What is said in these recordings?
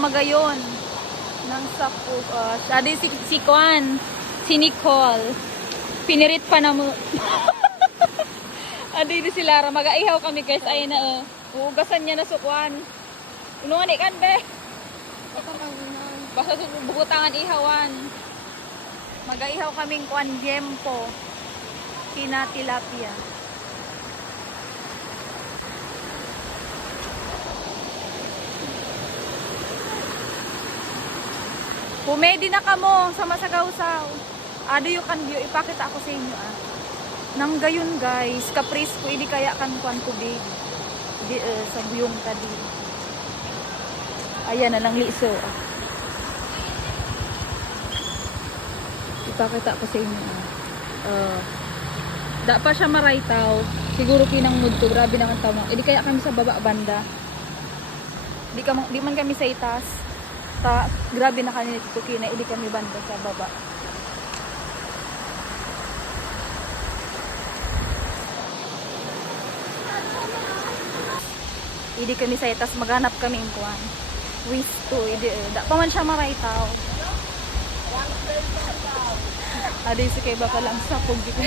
Magayon. Nang sapo. Adi si Kwan. Si Nicole. Pinirit pa na mo. Adi di si Lara. Mag-aihaw kami guys. Ayun na uugasan niya na sukwan. Unuan ikan be. Basta bubutangan ihawan. Mag-aihaw kaming Kwan Jempo. Kina tilapia. Pumedi na kamo sa Masagawsaw. Ado yung kanyo, ipakita ako sa inyo Nang gayon guys, kapris ko, hindi kaya kan kuan tubig. Di, sa buyong tadi. Ayan na lang liso. Ipakita ko sa inyo da pa siya maraytaw. Siguro kinang mood to, grabe naman tama. Hindi kaya kami sa baba banda. Di man kami sa itas. Grabe na kanina ko kina, hindi kami banda sa baba. Hindi kami sa itas, maghanap kami ng kuwan. Wisto, da pa man siya maraytaw. Adi si kay baka lang sa pugdi ko.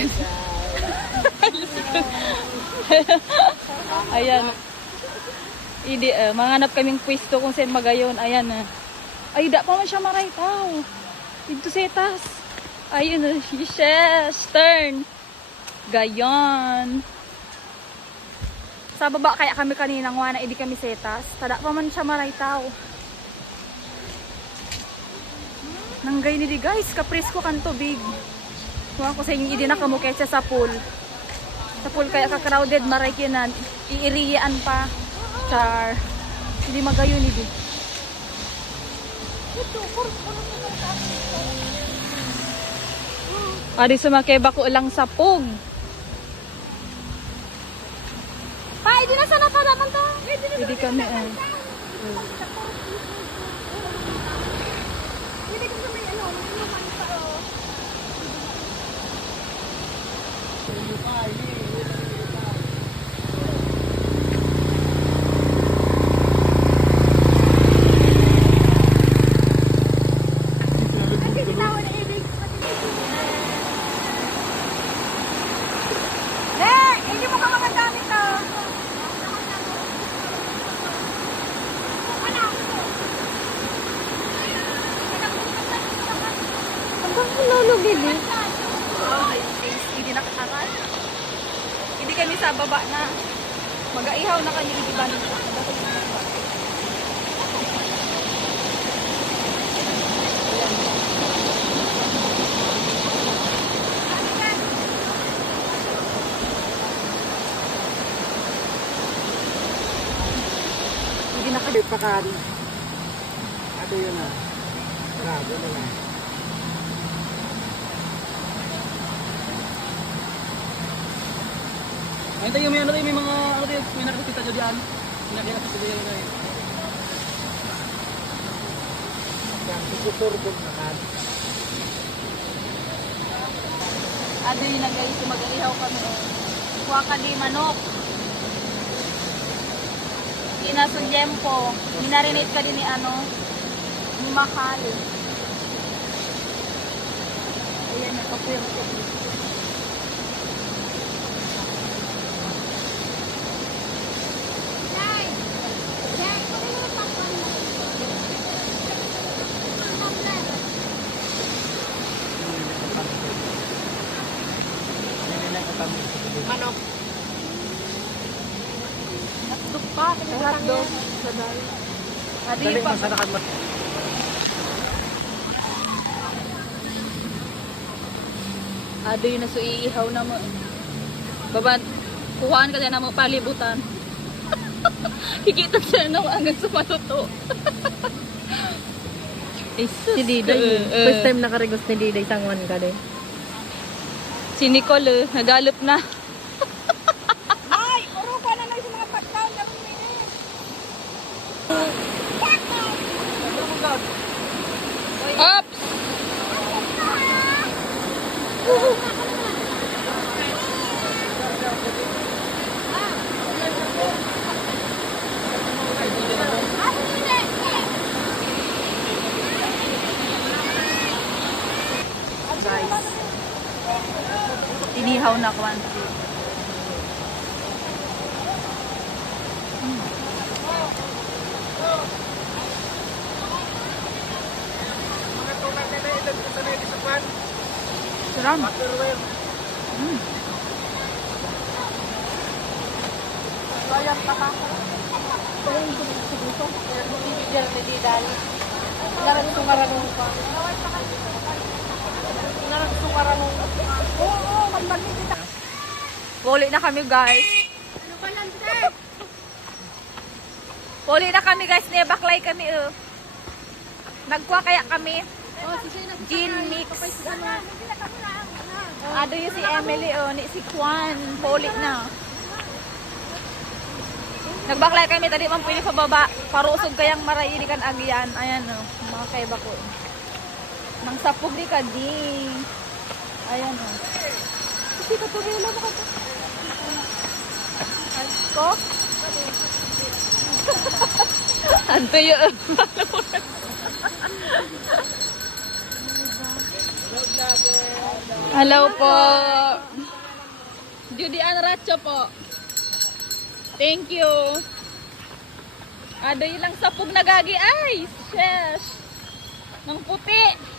Ayan. Hindi, manganap kaming pwesto kung saan magayon. Ayan ay, da pa man siya maraytaw. Dito setas. Ayun yes, turn. Gayon. Sa baba kaya kami kanina nga na hindi kami setas. Tada pa man siya maraytaw. Nanggay nili guys, kapresko kan tubig. Kung ako sa inyo, hindi na kamukha siya sa pool. Sa pool kaya ka-crowded, maray kinan. Iiriyaan pa. Char. Hindi magayon hindi. Adi sumakeba ko lang sa pog. Pa, hindi na sana para man to. Hindi kami hindi nakakaral. Hindi kami sa baba na. Mag-aihaw na kami iba nito. Hindi nakalipakan. Ano yun Grabe na lang. Ay, tayo may may mga may nakakita dyan diyan. Pinakita sa diyan na. Yang tuturbog na kan. Adi na guys, mag-ihaw kami. Kuha ka di manok. Kinasun jempo. Minarinate ka din ni ni Mahal. Ayan, nakapirte. Manok. Hotdog pa. Hotdog. Adi Dali pa. masarakan mo. Ado yun na so iihaw na mo. Babat, kuhaan ka na mo palibutan. Kikita siya na agad sa maluto. Si Diday. First time nakarigos ni Diday sangwan ka din. Si Nicole, nagalop na. Ay, puro pa na lang sa mga patlaw na Ops! guys. Inihaw na kwan. Sarap. Puli na kami guys. Puli na kami guys. Baklay kami. Nagkuha kaya kami. Gin mix. Ado yung si Emily ni si Juan. Puli na. Nagbaklay kami tadi man pili sa baba. Parusog kayang marayi kan agyan. Ayan mga kaiba ko. Nang sapog di ka di. Ayan Kasi katulila mo ka to. Ko? Anto yun. Hello po. Judy Anracho po. Thank you. Ado lang sapog nagagi ay. Yes. Nang puti.